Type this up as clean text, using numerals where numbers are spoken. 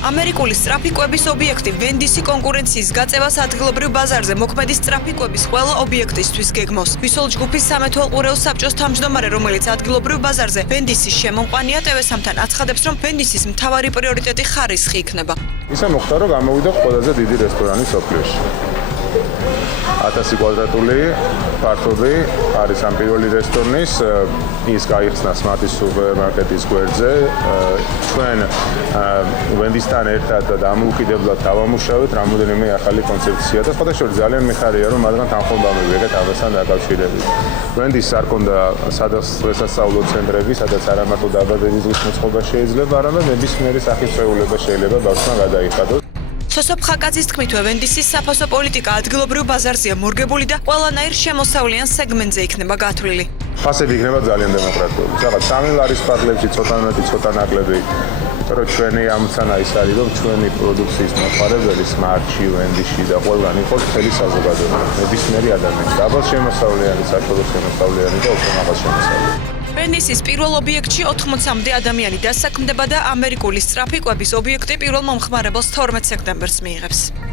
ამერიკული სწრაფი კვების ობიექტი ვენდისი კონკურენციის გაწევას ადგილობრივ ბაზარზე მოქმედი სწრაფი კვების ყველა ობიექტისთვის გეგმავს. ვისოლ ჯგუფის სამეთვალყურეო საბჭოს თავმჯდომარე, რომელიც ადგილობრივ ბაზარზე ვენდისის შემომყვანია, ტევესამთან აცხადებს, რომ ვენდისის მთავარი პრიორიტეტი ხარისხი იქნება. ისე მოხდა, რომ გამოვიდა ყველაზე დიდი რესტორანი სოფლიოში. 1000 კვადრატული ფართობი არის ამ პირველი რესტორნის, ის გაიხსნა სმარტის სუპერმარკეტის გვერდზე. ჩვენ ვენდისთან ერთად დამოუკიდებლად დავამუშავეთ რამოდენიმე ახალი კონცეფცია და სხვადასხვა ძალიან მიხარია, რომ მათგან თანხმობა მივიღეთ ამასთან დაკავშირებით. ვენდის არ ქონდა სადღესასწაულო ცენტრები, სადაც არა მარტო დაბადების დღის მოწყობა შეიძლება, არამედ ნებისმიერი სახის წვეულება შეიძლება ბავშვმა გადაიხადოს. სოსოფ ხაკაძის თქმით, ვენდისის საფოსო პოლიტიკა ადგილობრივ ბაზარზეა მორგებული და ყველანაირ შემოსავლიან სეგმენტზე იქნება გათვლილი. ფასები იქნება ძალიან დემოკრატიული. რაღაც 3 ლარის ფარგლებში ცოტა მეტი, ცოტა ნაკლები. რომ ჩვენი ამოცანა ის არის, რომ ჩვენი პროდუქციის მოხარებელი სმარტში, ვენდისში და ყველგან იყოს მთელი საზოგადოება. ნებისმიერი ადამიანი, დაბალ შემოსავლიანი, საშუალო შემოსავლიანი და უფრო მაღალ შემოსავლიანი. ვენდისის პირველ ობიექტში 80-მდე ადამიანი დასაქმდება და ამერიკული სწრაფი კვების ობიექტი პირველ მომხმარებელს 12 სექტემბერს მიიღებს.